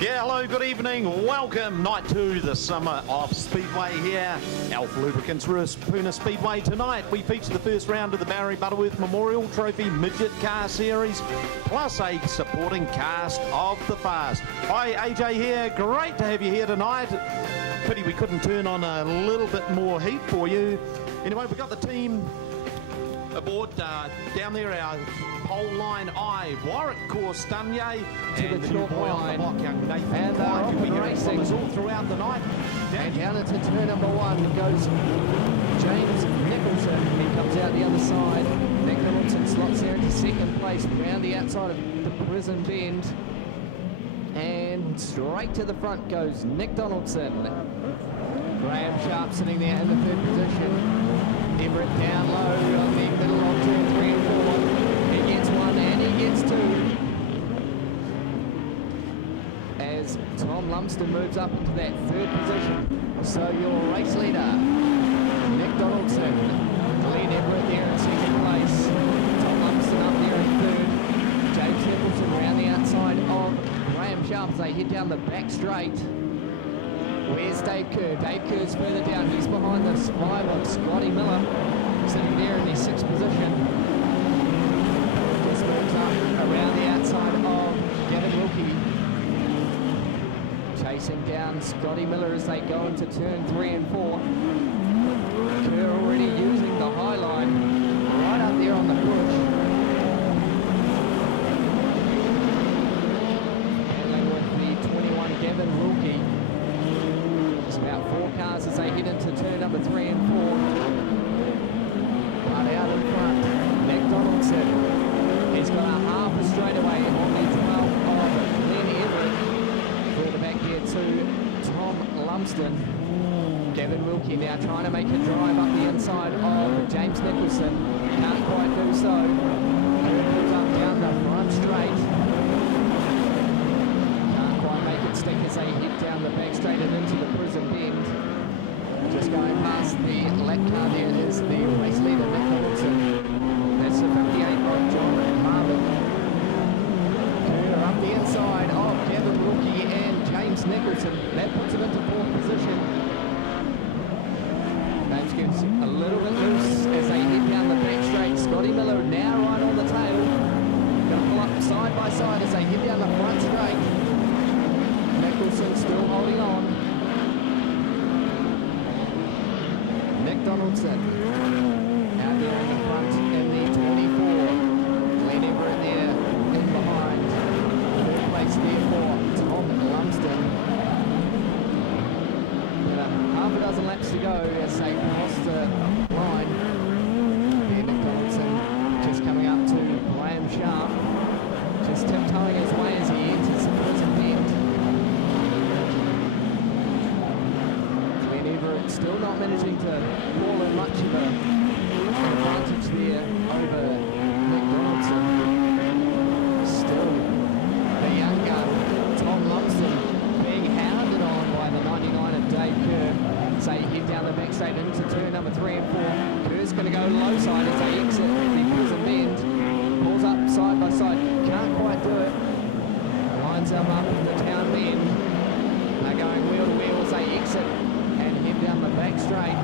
Yeah, hello, good evening. Welcome, night two, the summer of Speedway here. Alpha Lubricants Ruapuna Speedway. Tonight we feature the first round of the Barry Butterworth Memorial Trophy Midget Car Series, plus a supporting cast of the Fast. Hi, AJ here. Great to have you here tonight. Pity we couldn't turn on a little bit more heat for you. Anyway, we've got the team aboard down there, our pole line eye, Warwick Corstunier, and the new boy on the block, young Nathan. And they're off and racing all throughout the night. And down into turn number one goes James Nicholson. He comes out the other side. Nick Donaldson slots there into second place round the outside of the prison bend. And straight to the front goes Nick Donaldson. Graham Sharp sitting there in the third position. Everett down low on the middle of turn 3 and 4. He gets one and he gets two. As Tom Lumsden moves up into that third position. So your race leader, Nick Donaldson, Glenn Everett there in second place. Tom Lumsden up there in third. James Nicholson around the outside of Graham Sharp as they head down the back straight. Where's Dave Kerr? Dave Kerr's further down. He's behind the survivor of Scotty Miller, sitting there in the sixth position. Just moves up around the outside of Gavin Wilkie. Chasing down Scotty Miller as they go into turn 3 and 4. Kerr already using the high line right up there on the push. Handling with the 21 Gavin Wilkie. About 4 cars as they head into turn number 3 and 4. But out in front, Nick Donaldson. He's got a half a straightaway on the 12 of Glenn Everett. Further back here to Tom Lumsden. Gavin Wilkie now trying to make a drive up the inside of James Nicholson. Can't quite do so. Moves up down the front straight. Stick as they hit down the back straight and into the prison bend. Just going past the lap car there is the race leader Nick Donaldson. That's the 58-year-old John Marvin. Kerr up the inside of Gavin Wilkie and James Nicholson. That puts him into fourth position. James gets a little bit loose as they head down the back straight. Scotty Miller now right on the tail. Going to pull up side by side as they head down the front straight. Nicholson still holding on. Nick Donaldson out there in the front in the 24. Glenn Everett there in behind. Third place there for Tom Lumsden. Half a dozen laps to go as they cross the line. There Nick Donaldson just coming up to Graham Sharp. Just tiptoeing his way as he enters the prison bend. Still not managing to pull in much of an advantage there over Nick Donaldson. Still the young gun, Tom Lumsden, being hounded on by the 99 of Dave Kerr. So he head down the back straight into turn number 3 and 4. Kerr's going to go low side as they exit the prison bend. Pulls up side by side, can't quite do it. Lines them up in the town bend. They're going wheel to wheel as they exit. Down the back straight.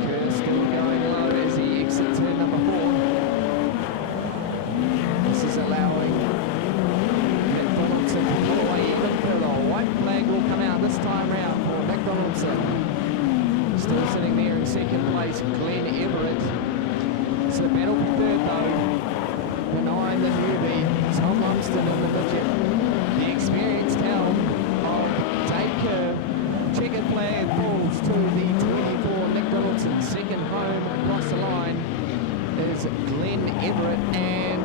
Kerr still going low as he exits turn number 4. This is allowing Nick Donaldson to pull away even further. White flag will come out this time round for Nick Donaldson. Still sitting there in second place, Glenn Everett. It's a battle for third though. The 9, the newbie, Tom Lumsden in the midget. The experienced helm. Checkered flag falls to the 24, Nick Donaldson. Second home across the line is Glenn Everett, and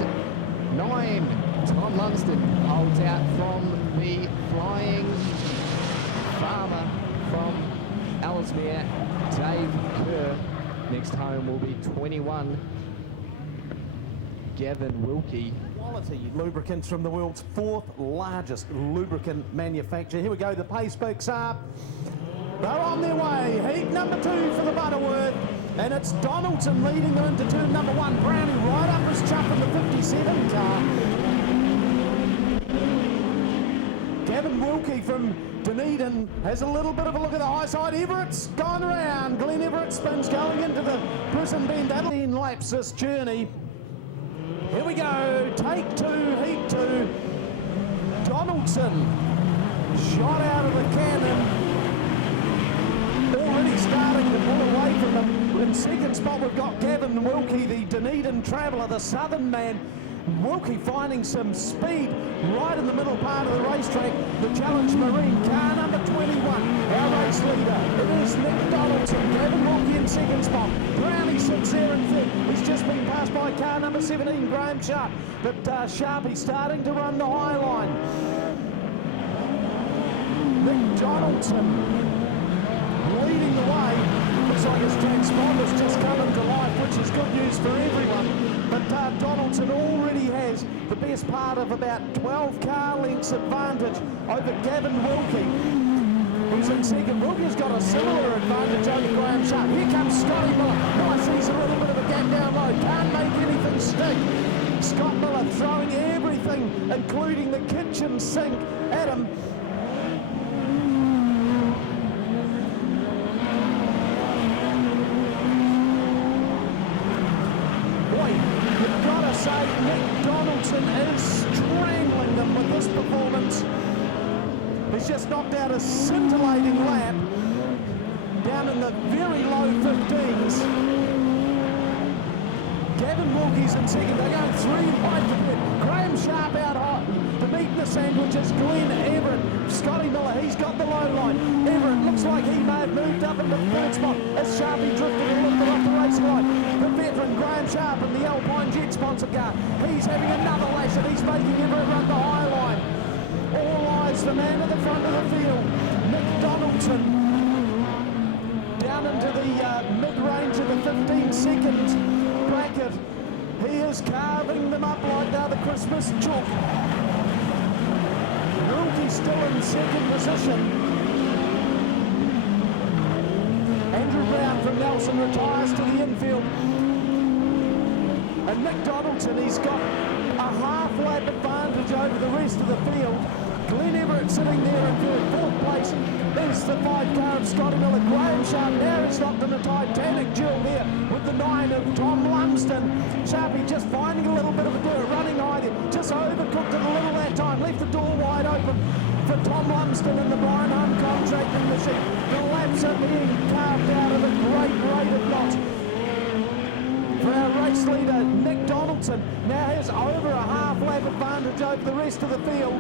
9, Tom Lumsden holds out from the flying farmer from Ellesmere, Dave Kerr. Next home will be 21, Gavin Wilkie. Quality lubricants from the world's 4th largest lubricant manufacturer. Here we go, the pace picks up. They're on their way. Heat number 2 for the Butterworth. And it's Donaldson leading them into turn number 1. Brownie right up his chuck in the 57 car. Gavin Wilkie from Dunedin has a little bit of a look at the high side. Everett's gone around. Glenn Everett spins going into the Pushin bend. 18 laps this journey. Here we go. Take two, heat two. Donaldson shot out of the cannon. Already starting to pull away from him. In second spot, we've got Gavin Wilkie, the Dunedin traveller, the southern man. Wilkie finding some speed right in the middle part of the racetrack. The Challenge Marine car number 21, our race leader. It is Nick Donaldson. Gavin Wilkie in second spot. Brownie sits there in third. He's just been passed by car number 17, Graham Sharp. But Sharpie starting to run the high line. Nick Donaldson leading the way. Looks like his transponder's just coming to life, which is good news for everyone. But Donaldson already has the best part of about 12 car lengths advantage over Gavin Wilkie, who's in second. Wilkie's got a similar advantage over Graham Sharp. Here comes Scotty Miller. Nice, he's a little bit of a gap down low. Can't make anything stick. Scott Miller throwing everything, including the kitchen sink, at him. Nick Donaldson is strangling them with this performance. He's just knocked out a scintillating lap down in the very low 15s. Gavin Wilkie's in second. They're going 3 wide to pit. Graham Sharp out hot. The meat in the sandwich is Glenn Everett. Scotty Miller, he's got the low line. Everett looks like he may have moved up into the third spot as Sharpie drifted a little bit off the racing line. The veteran Graham Sharp in the Alpine Jet sponsor car. He's having another lash and he's making Everett run the high line. All eyes, the man at the front of the field, Nick Donaldson, down into the mid-range of the 15-second bracket. He is carving them up like they're the Christmas chalk. Wilkie still in second position. Andrew Brown from Nelson retires to the infield. And Nick Donaldson, he's got a half-lap advantage over the rest of the field. Glenn Everett sitting there in fourth place. There's the 5 car of Scotty Miller. Graham Sharp now is locked in a Titanic duel there with the 9 of Tom Lumsden. Sharpie just finding a little bit of a dirt, running high there. Just overcooked it a little that time. Left the door wide open for Tom Lumsden and the Brian Hunt contracting machine. The laps are being carved out of a great rate of knots. For our race leader, Nick Donaldson, now has over a half-lap advantage over the rest of the field.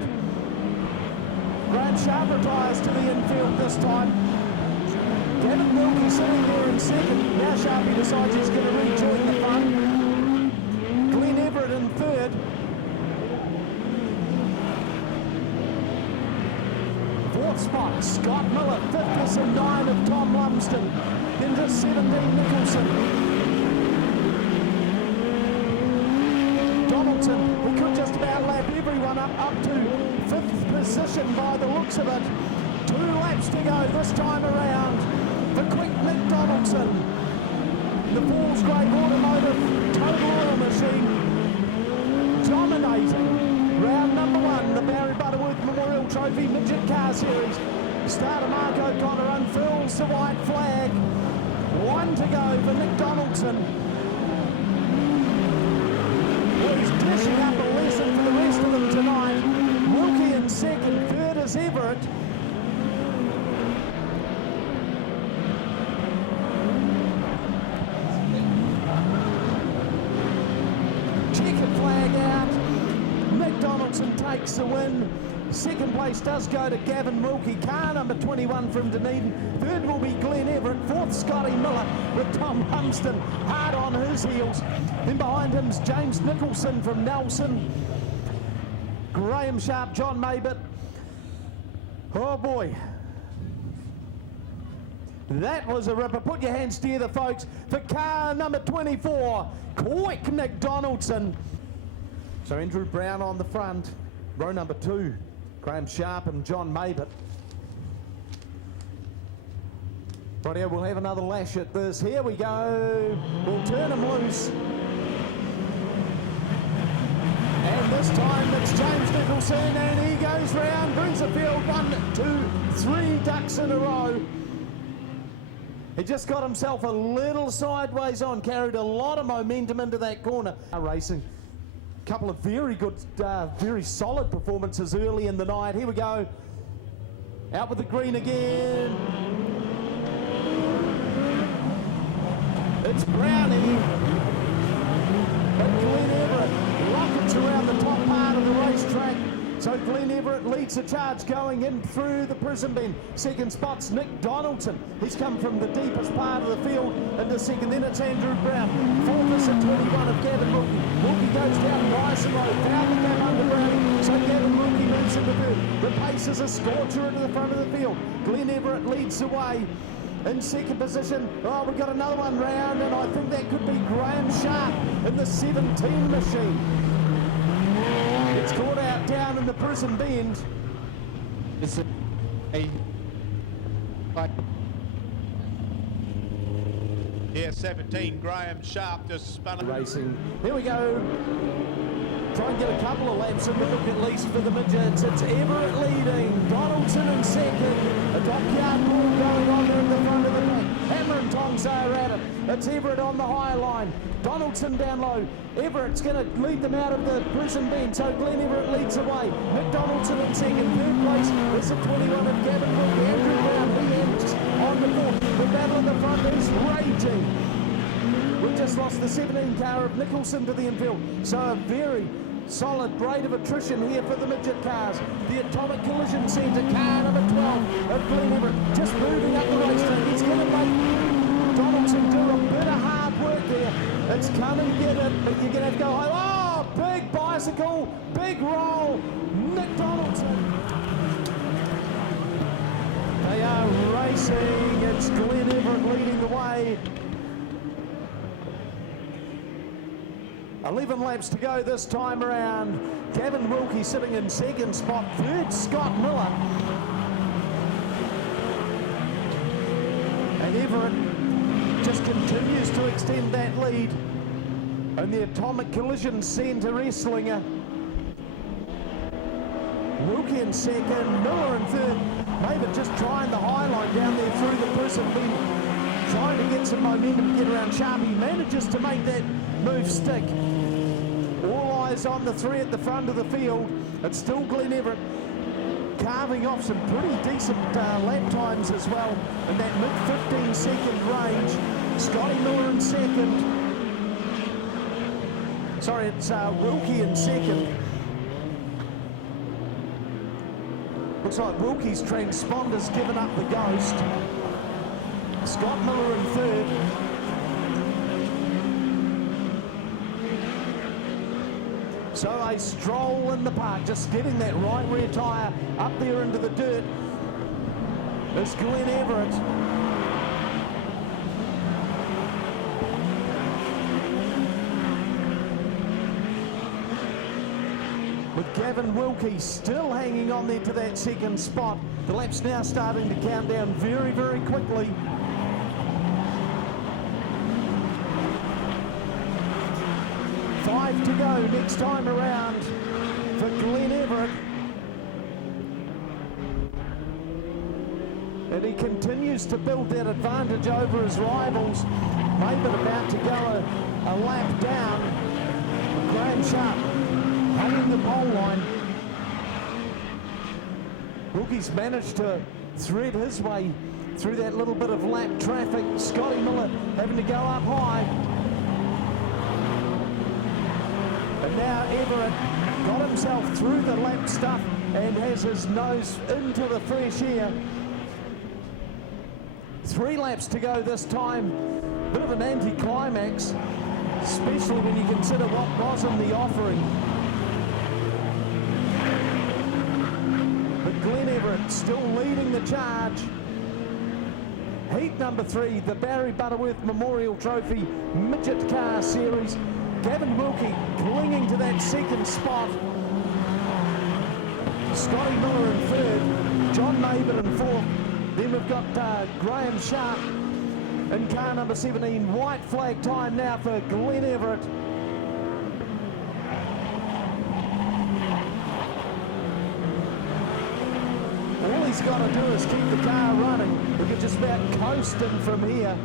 Graham Sharp retires to the infield this time. Gavin Wilkie sitting there in second. Now Sharpie decides he's going to rejoin the fun. Glenn Everett in third. Fourth spot, Scott Miller. Fifth is a 9 of Tom Lumsden. Then just 17, Nicholson. Donaldson, he could just about lap everyone up to 5th position by the looks of it. 2 laps to go this time around. The quick Nick Donaldson. The Falls Grey Automotive Total Oil Machine dominating round number 1, the Barry Butterworth Memorial Trophy Midget Car Series. Starter Mark O'Connor unfurls the white flag. 1 to go for Nick Donaldson. He's dishing up a lesson for the rest of them tonight. Wilkie in second, third is Everett. Checkered flag out. Nick Donaldson takes the win. Second place does go to Gavin Wilkie, car number 21 from Dunedin. Third will be Glenn Everett. Fourth, Scotty Miller with Tom Lumsden hard on his heels. Then behind him's James Nicholson from Nelson. Graham Sharp, John Maybert. Oh boy. That was a ripper. Put your hands together, folks, for car number 24, quick Nick Donaldson. So Andrew Brown on the front, row number 2. Graham Sharp and John Maybert. Rightio, we'll have another lash at this. Here we go. We'll turn him loose. And And this time it's James Nicholson, and he goes round, brings the field 1, 2, 3 ducks in a row. He just got himself a little sideways on, carried a lot of momentum into that corner. Racing, a couple of very good, very solid performances early in the night. Here we go. Out with the green again. It's Brownie. But Glenn Everett rockets around the top part of the racetrack. So Glenn Everett leads the charge going in through the prison bend. Second spot's Nick Donaldson. He's come from the deepest part of the field into second. Then it's Andrew Brown. Fourth is at 21 of Gavin Wilkie. Wilkie goes down nice and low, down the gap under Brown. So Gavin Wilkie moves into third. The pace is a scorcher into the front of the field. Glenn Everett leads the way. In second position, oh, we've got another one round, and I think that could be Graham Sharp in the 17 machine. It's caught out down in the prison bend. It's a Yeah, 17, Graham Sharp just spun. Racing. Here we go. Try and get a couple of laps in the book at least for the midgets. It's Everett leading, Donaldson in second. A dockyard ball going on there in the front of the pack. Hammer and tongs are at it. It's Everett on the high line. Donaldson down low. Everett's going to lead them out of the prison bend. So Glenn Everett leads the way. Nick Donaldson in second. Third place is the 21 of Gavin Wilkie. Andrew Brown, he ends on the fourth. The battle in the front is raging. We just lost the 17 car of Nicholson to the infield. So a very solid rate of attrition here for the midget cars. The Atomic Collision Centre car number 12 of Glenn Everett just moving up the racetrack. He's going to make Donaldson do a bit of hard work there. It's come and get it, but you're going to have to go home. Oh, big bicycle, big roll. Nick Donaldson. They are racing. It's Glenn Everett leading the way. 11 laps to go this time around. Gavin Wilkie sitting in second spot. Third, Scott Miller. And Everett just continues to extend that lead. And the Atomic Collision Centre wrestlinger. Wilkie in second, Miller in third. Maybe just trying the high line down there through the prison bend. Trying to get some momentum to get around Sharp. He manages to make that move stick. All eyes on the three at the front of the field. It's still Glenn Everett carving off some pretty decent lap times as well in that mid-15 second range. Scotty Miller in second. Sorry, it's Wilkie in second. Looks like Wilkie's transponder's given up the ghost. Scott Miller in third. So a stroll in the park, just getting that right rear tyre up there into the dirt is Glenn Everett. With Gavin Wilkie still hanging on there to that second spot. The lap's now starting to count down very, very quickly. Five to go next time around for Glenn Everett. And he continues to build that advantage over his rivals. Maybe about to go a lap down. Graham Sharp hugging the pole line. Wilkie's managed to thread his way through that little bit of lap traffic. Scotty Miller having to go up high. And now Everett got himself through the lap stuff and has his nose into the fresh air. 3 laps to go this time. Bit of an anti-climax, especially when you consider what was in the offering. But Glenn Everett still leading the charge. Heat number 3, the Barry Butterworth Memorial Trophy Midget Car Series. Gavin Wilkie clinging to that second spot. Scotty Miller in third. John Maben in fourth. Then we've got Graham Sharp in car number 17. White flag time now for Glenn Everett. he's got to do is keep the car running. We could just about coast him from here.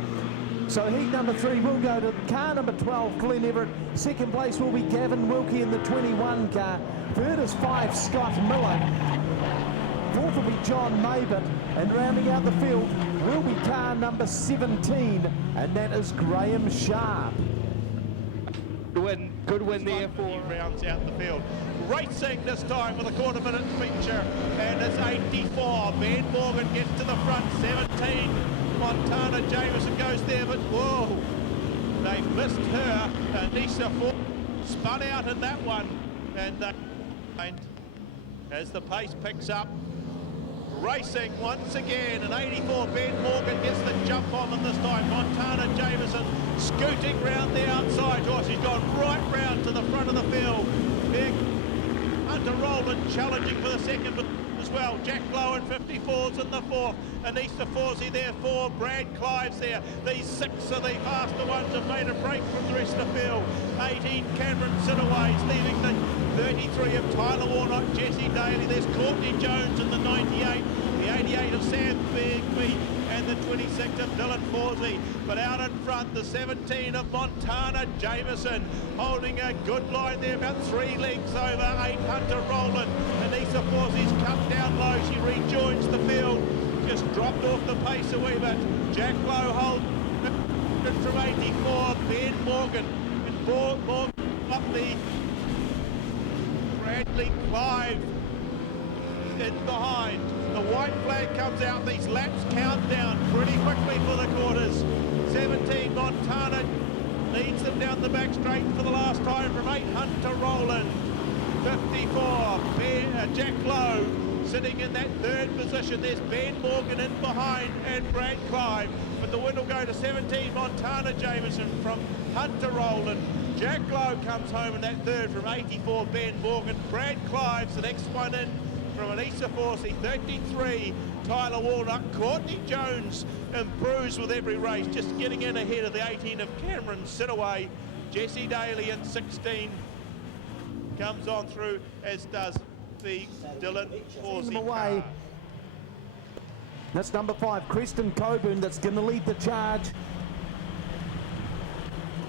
So heat number 3 will go to car number 12, Glenn Everett. Second place will be Gavin Wilkie in the 21 car. Third is 5, Scott Miller. Fourth will be John Maybert. And rounding out the field will be car number 17, and that is Graham Sharp. Good win there for... He rounds out the field. Racing this time with a quarter-minute feature, and it's 84. Ben Morgan gets to the front, 17. Montana Jameson goes there, but whoa, they've missed her. Nisa Ford spun out in that one, and as the pace picks up, racing once again, and 84 Ben Morgan gets the jump on them this time. Montana Jameson scooting round the outside. Oh, she's gone right round to the front of the field. Big Hunter Rowland challenging for the second as well. Jack Lowe in 54's in the fourth. Anissa Forsey there for Brad Clive's there. These 6 of the faster ones have made a break from the rest of the field. 18 Cameron Sitaways leaving the 33 of Tyler Warnock, Jesse Daly. There's Courtney Jones in the 98, the 88 of Sam Bigby, and the 26 of Dylan Forsey. But out in front, the 17 of Montana Jameson, holding a good line there, about 3 lengths over 8 Hunter Rowland. Anissa Forsey's come down low, she rejoins the field, just dropped off the pace a wee bit. Jack Lowe holds from 84, Ben Morgan, and Morgan up the Bradley Clive in behind. The white flag comes out, these laps count down pretty quickly for the quarters. 17 Montana leads them down the back straight for the last time from 8 Hunter Rowland. 54 Jack Lowe sitting in that third position. There's Ben Morgan in behind and Brad Clive, but the win will go to 17 Montana Jameson from Hunter Rowland. Jack Lowe comes home in that third from 84 Ben Morgan. Brad Clive's the next one in from Anissa Forsey. 33 Tyler Warnock. Courtney Jones improves with every race, just getting in ahead of the 18 of Cameron Sitaway. Jesse Daly in 16 comes on through, as does the Dylan Forsey car. That's number 5, Creston Coburn, that's going to lead the charge.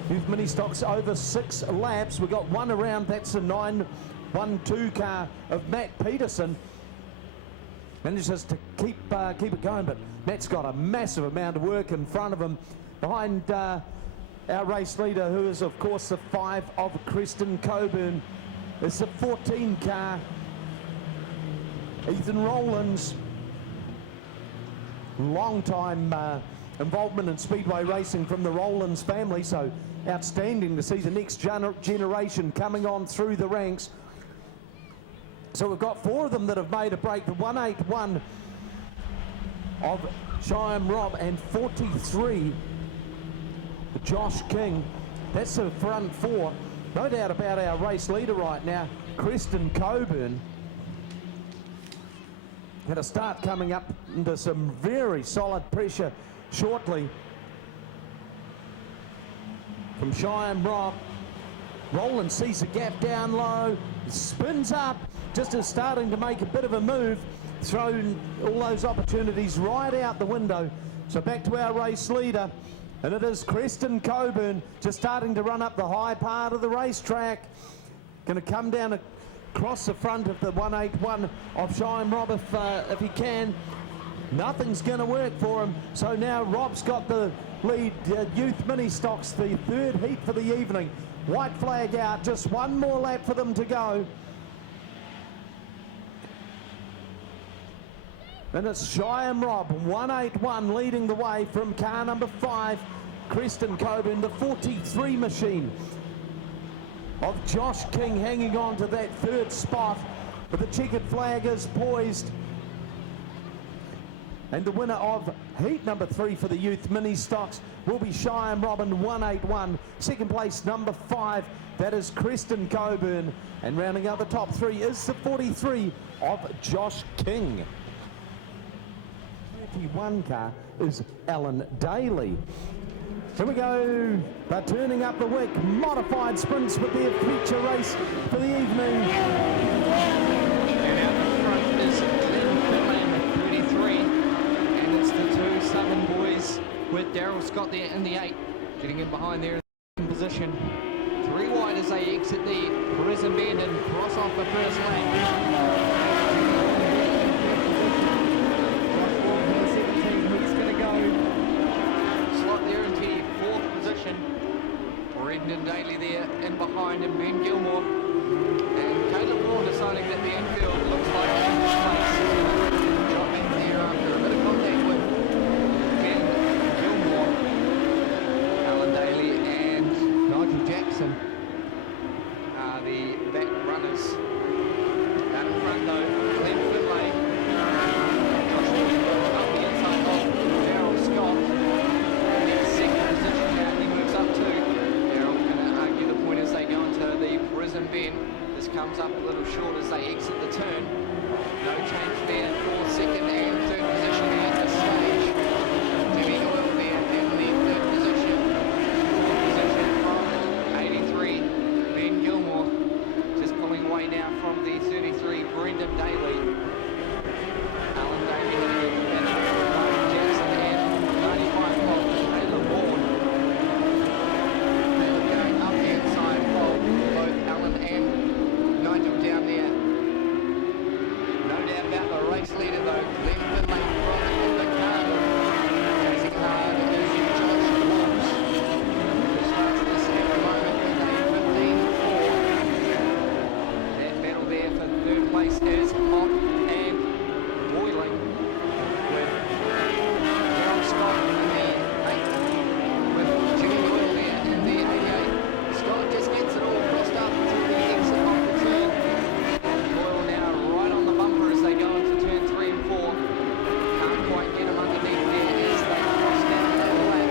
Youth mini stocks over 6 laps. We've got one around, that's a 912 car of Matt Peterson. Manages to keep it going, but Matt's got a massive amount of work in front of him. Behind our race leader, who is of course the 5 of Creston Coburn, is the 14 car, Ethan Rowlands. Long time involvement in speedway racing from the Rowlands family, so outstanding to see the next generation coming on through the ranks. So we've got 4 of them that have made a break. The 181 of Cheyenne Robb and 43 Josh King. That's the front 4. No doubt about our race leader right now, Creston Coburn. Had a start coming up into some very solid pressure shortly from Cheyenne Robb. Rowland sees the gap down low, spins up, just is starting to make a bit of a move, thrown all those opportunities right out the window. So back to our race leader, and it is Creston Coburn, just starting to run up the high part of the racetrack. Going to come down across the front of the 181 of Cheyenne Robb if he can. Nothing's going to work for him. So now Rob's got the lead. Youth mini stocks, the third heat for the evening. White flag out, just one more lap for them to go. And it's Cheyenne Robb, 181, leading the way from car number 5, Creston Coburn, the 43 machine of Josh King hanging on to that third spot, but the checkered flag is poised. And the winner of heat number 3 for the youth mini stocks will be Cheyenne Robb, 181. Second place, number 5, that is Creston Coburn. And rounding out the top 3 is the 43 of Josh King. 31 car is Alan Daly. Here we go, they're turning up the wick. Modified sprints with their feature race for the evening. And out in front is Glenn Finlay in the Daryl Scott there in the 8, getting in behind there in position. 3 wide as they exit the prison bend and cross off the first lap. Who's going to go? Slot there into 4th position. Brendan Daly there in behind him, Ben Gilmore. And Caleb Moore deciding that the infield looks like a place. Dropping there after a bit of contact with Ben Gilmore, Alan Daly and Nigel Jackson are the back runners. Out in front though, Glenn Finlay. Josh Wilson up the inside of Daryl Scott. In 2nd position now, he moves up to. Daryl going to argue the point as they go into the prison bend. This comes up a little short as they exit the turn. No change there for 2nd and 3rd position here at this stage. Jimmy Doyle there in the 3rd position. 4th position from 83, Ben Gilmore. Just pulling away now from the 33, Brendan Daly. Alan Daly hitting that up for Nigel Jackson and 95 of Caleb Ward. Caleb going up the inside of both Alan and Nigel down there. No doubt about the race leader though, Glenn Finlay from the Cardinal. Chasing hard is Josh Wolves. Who starts this at the moment with a 15-4. That battle there for 3rd place is hot and boiling. With Daryl Scott in the 8th. With Jimmy Doyle there in the 88. Scott just gets it all crossed up to the exit of the turn. Doyle now right on the bumper as they go into turn 3 and 4. Can't quite get him underneath there as they cross down that lap.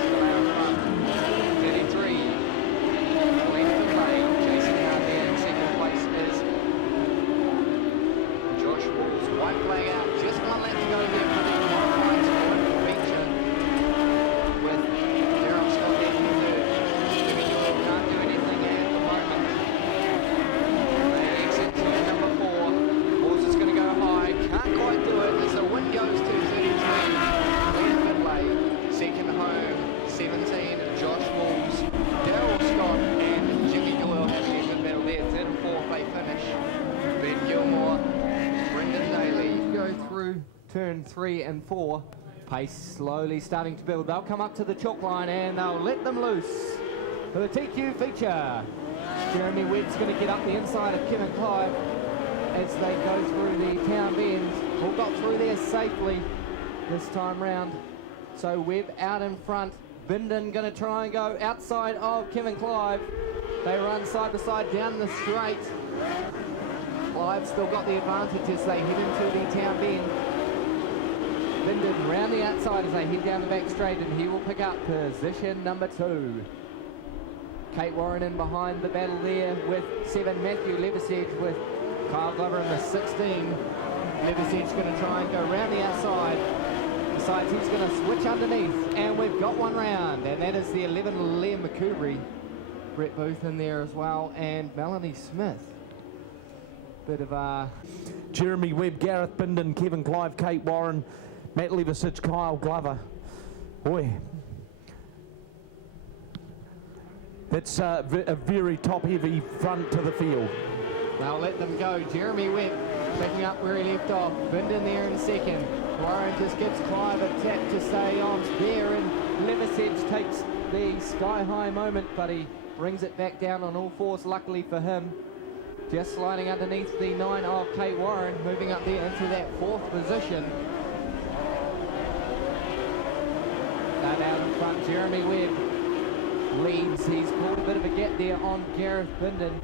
Still out front. 33. Glenn Finlay chasing out there in 2nd place is Josh Walls. White flag out. Just 1 lap to go there for the qualifying feature. With Daryl Scott there in 3rd. Jimmy Doyle can't do anything at the moment. They exit turn number 4. Walls is going to go high. Can't quite do it as the wind goes to 33. Glenn Finlay. 2nd home. 17. Josh Walls. Daryl Scott and Jimmy Doyle having a good battle there. 3rd and 4th they finish. Ben Gilmore. Brendan Daly go through turn 3 and 4. Pace slowly starting to build. They'll come up to the chalk line and they'll let them loose for the TQ feature. Jeremy Webb's going to get up the inside of Kim and Clive as they go through the town bend. All got through there safely this time round. So Webb out in front. Bindon going to try and go outside of Kim and Clive. They run side by side down the straight. Clive's still got the advantage as they head into the town bend. Bindon round the outside as they head down the back straight, and he will pick up position number 2. Kate Warren in behind the battle there with 7, Matthew Levisage with Kyle Glover in the 16. Levisage going to try and go round the outside. Decides he's going to switch underneath, and we've got one round, and that is the 11, Liam McCoubrey. Brett Booth in there as well, and Melanie Smith. Bit of Jeremy Webb, Gareth Bindon, Kevin Clive, Kate Warren, Matt Levisage, Kyle Glover. Boy, that's a very top-heavy front to the field. They'll let them go. Jeremy Webb picking up where he left off. Bindon there in 2nd. Warren just gives Clive a tap to stay on there, and Levisage takes the sky-high moment, but he brings it back down on all 4s, luckily for him. Just sliding underneath the 9 of Kate Warren, moving up there into that 4th position. Now down in front, Jeremy Webb leads. He's pulled a bit of a gap there on Gareth Bindon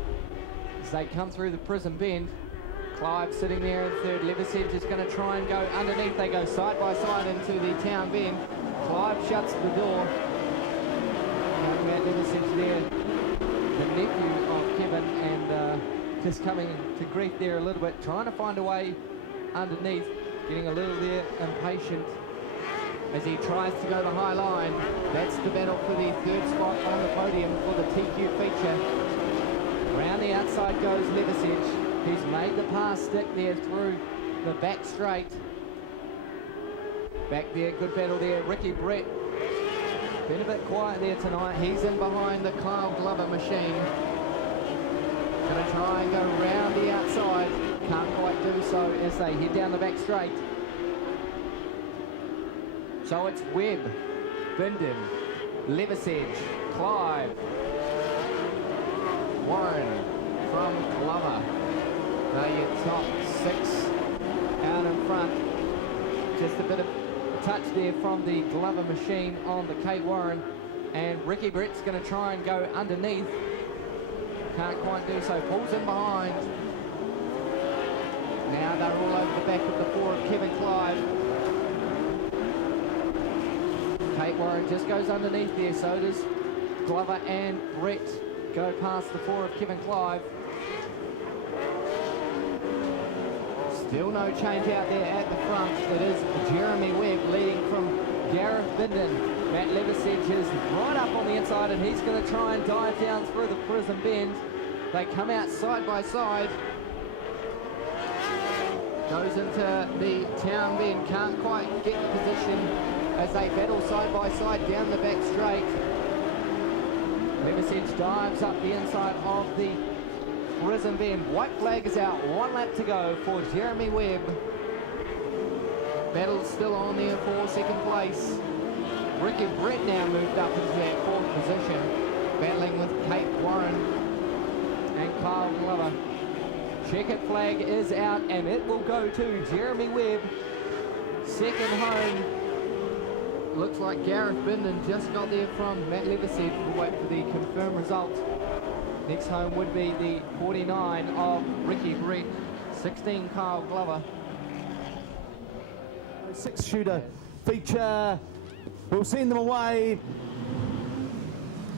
as they come through the prison bend. Clive sitting there in 3rd. Levisage is going to try and go underneath. They go side by side into the town bend. Clive shuts the door. Matt Levisage there, the nephew of Kevin, and just coming to grief there a little bit, trying to find a way underneath, getting a little there impatient as he tries to go the high line. That's the battle for the 3rd spot on the podium for the TQ feature. Round the outside goes Levisage. He's made the pass stick there through the back straight. Back there, good battle there. Ricky Brett, been a bit quiet there tonight. He's in behind the Kyle Glover machine. Gonna try and go round the outside. Can't quite do so as they head down the back straight. So it's Webb, Bindon, Leversedge, Clive, Warren from Glover. They're your top 6 out in front. Just a bit of a touch there from the Glover machine on the Kate Warren. And Ricky Brett's going to try and go underneath. Can't quite do so. Pulls in behind. Now they're all over the back of the 4 of Kevin Clive. Kate Warren just goes underneath there, so does Glover and Brett go past the 4 of Kevin Clive. Still no change out there at the front. It is Jeremy Webb leading from Gareth Bindon. Matt Leversedge is right up on the inside, and he's going to try and dive down through the prison bend. They come out side by side. Goes into the town bend, can't quite get position as they battle side by side down the back straight. Leversedge dives up the inside of the prison bend. White flag is out, 1 lap to go for Jeremy Webb. Battle's still on there for second place. Ricky Brett now moved up into that 4th position, battling with Kate Warren and Kyle Glover. Checkered flag is out, and it will go to Jeremy Webb. Second home. Looks like Gareth Bindon just got there from Matt Leversedge. We'll wait for the confirmed result. Next home would be the 49 of Ricky Brett, 16 Kyle Glover. 6-shooter feature will send them away,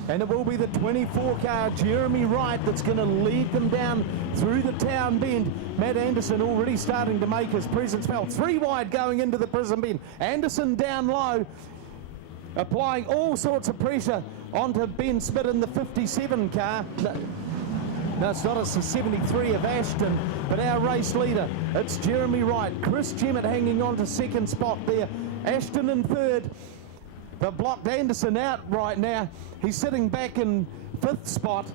and it will be the 24 car Jeremy Wright that's going to lead them down through the town bend. Matt Anderson already starting to make his presence felt. 3 wide going into the prison bend. Anderson down low, applying all sorts of pressure onto Ben Smith in the 57 car. No, it's not, it's the 73 of Ashton, but our race leader, it's Jeremy Wright. Chris Jemmett hanging on to second spot there. Ashton in third. They've blocked Anderson out right now. He's sitting back in 5th spot.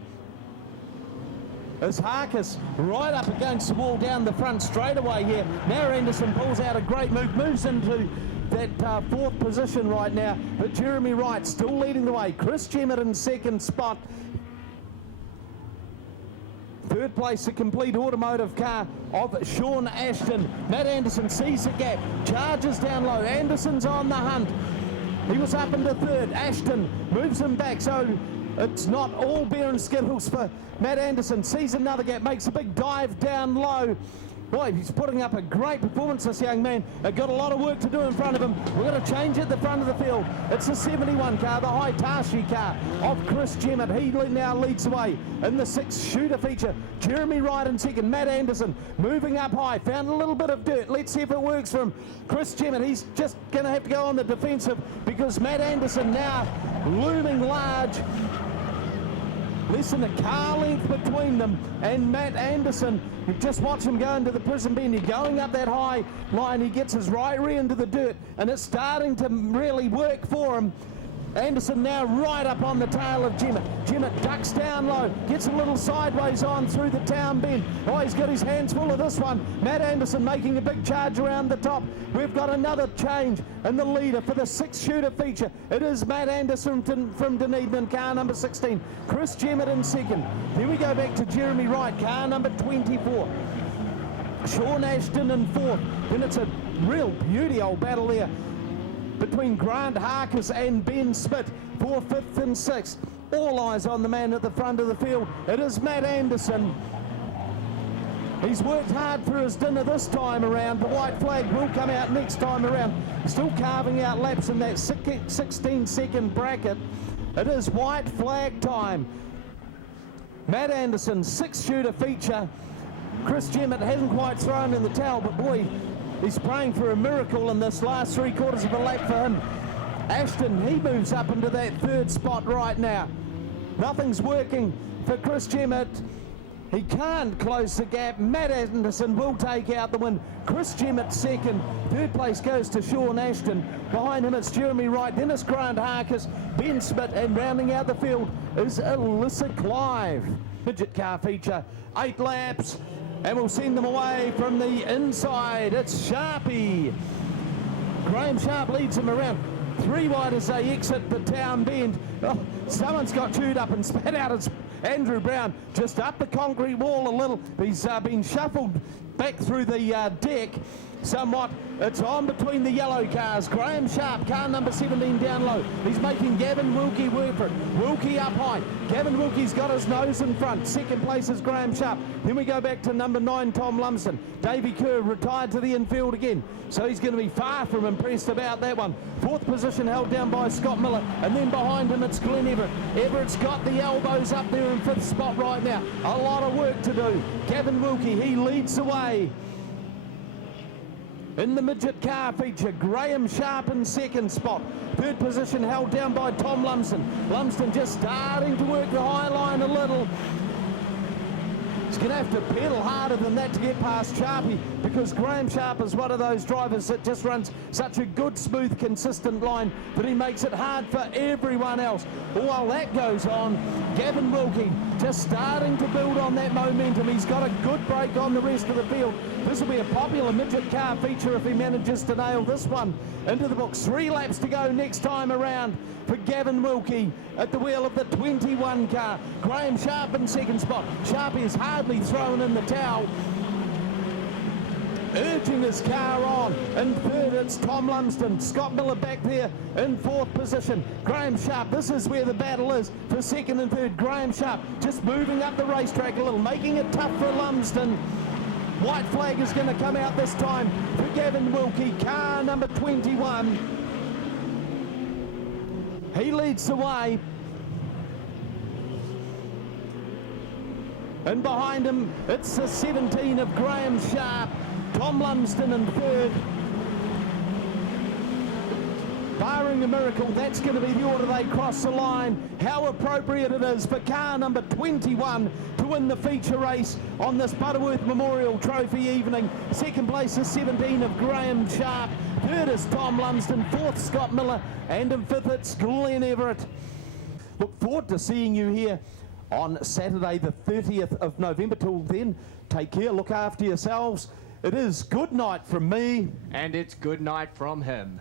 As Harkis right up against the wall down the front straightaway here. Now Anderson pulls out a great move, moves into that 4th position right now. But Jeremy Wright still leading the way. Chris Jemmett in second spot. 3rd place, a complete automotive car of Sean Ashton. Matt Anderson sees the gap, charges down low. Anderson's on the hunt. He was up into 3rd. Ashton moves him back, so it's not all beer and skittles for Matt Anderson. Sees another gap, makes a big dive down low. Boy, he's putting up a great performance, this young man. Got a lot of work to do in front of him. We're going to change at the front of the field. It's the 71 car, the Hitachi car of Chris Jemmett. He now leads the way in the 6-shooter feature. Jeremy Wright in second. Matt Anderson moving up high. Found a little bit of dirt. Let's see if it works for him. Chris Jemmett, he's just going to have to go on the defensive because Matt Anderson now looming large. Less than a car length between them and Matt Anderson. You just watch him go into the prison bend. He's going up that high line. He gets his right rear into the dirt, and it's starting to really work for him. Anderson now right up on the tail of Jemmett. Jemmett ducks down low, gets a little sideways on through the town bend. Oh, he's got his hands full of this one. Matt Anderson making a big charge around the top. We've got another change in the leader for the 6-shooter feature. It is Matt Anderson from Dunedin, car number 16. Chris Jemmett in second. Then we go back to Jeremy Wright, car number 24. Sean Ashton in 4th. Then it's a real beauty old battle there between Grant Harkis and Ben Smith for 5th and 6th. All eyes on the man at the front of the field. It is Matt Anderson. He's worked hard for his dinner this time around. The white flag will come out next time around. Still carving out laps in that 16-second bracket. It is white flag time. Matt Anderson, 6-shooter feature. Chris Jemmett hasn't quite thrown in the towel, but boy, he's praying for a miracle in this last 3/4 of a lap for him. Ashton, he moves up into that 3rd spot right now. Nothing's working for Chris Jemmett. He can't close the gap. Matt Anderson will take out the win. Chris Gemmett second. Third place goes to Sean Ashton. Behind him it's Jeremy Wright, Dennis Grant Harkis, Ben Smith, and rounding out the field is Alyssa Clive. Midget car feature, 8 laps, and we'll send them away from the inside. It's Sharpie. Graham Sharp leads him around 3 wide as they exit the town bend. Oh, someone's got chewed up and spat out. It's Andrew Brown just up the concrete wall a little. He's been shuffled back through the deck somewhat. It's on between the yellow cars. Graham Sharp, car number 17 down low. He's making Gavin Wilkie work for it. Wilkie up high. Gavin Wilkie's got his nose in front. Second place is Graham Sharp. Then we go back to number 9, Tom Lumsden. Davey Kerr retired to the infield again, so he's going to be far from impressed about that one. 4th position held down by Scott Miller, and then behind him it's Glenn Everett. Everett's got the elbows up there in 5th spot right now. A lot of work to do. Gavin Wilkie, he leads the way. In the midget car feature, Graham Sharp in 2nd spot. 3rd position held down by Tom Lumsden. Lumsden just starting to work the high line a little. He's going to have to pedal harder than that to get past Sharpie, because Graham Sharp is one of those drivers that just runs such a good, smooth, consistent line that he makes it hard for everyone else. While that goes on, Gavin Wilkie just starting to build on that momentum. He's got a good break on the rest of the field. This will be a popular midget car feature if he manages to nail this one into the books. 3 laps to go next time around for Gavin Wilkie at the wheel of the 21 car. Graham Sharp in 2nd spot. Sharpie is hardly thrown in the towel, urging his car on. In 3rd it's Tom Lumsden. Scott Miller back there in 4th position. Graham Sharp, this is where the battle is for 2nd and 3rd. Graham Sharp just moving up the racetrack a little, making it tough for Lumsden. White flag is going to come out this time for Gavin Wilkie, car number 21. He leads the way. And behind him, it's the 17 of Graham Sharp. Tom Lumsden in 3rd. Barring a miracle, that's going to be the order they cross the line. How appropriate it is for car number 21 to win the feature race on this Butterworth Memorial Trophy evening. 2nd place is 17 of Graham Sharp. 3rd is Tom Lumsden. 4th, Scott Miller. And in 5th, it's Glenn Everett. Look forward to seeing you here on Saturday the 30th of November. Till then, take care, look after yourselves. It is good night from me. And it's good night from him.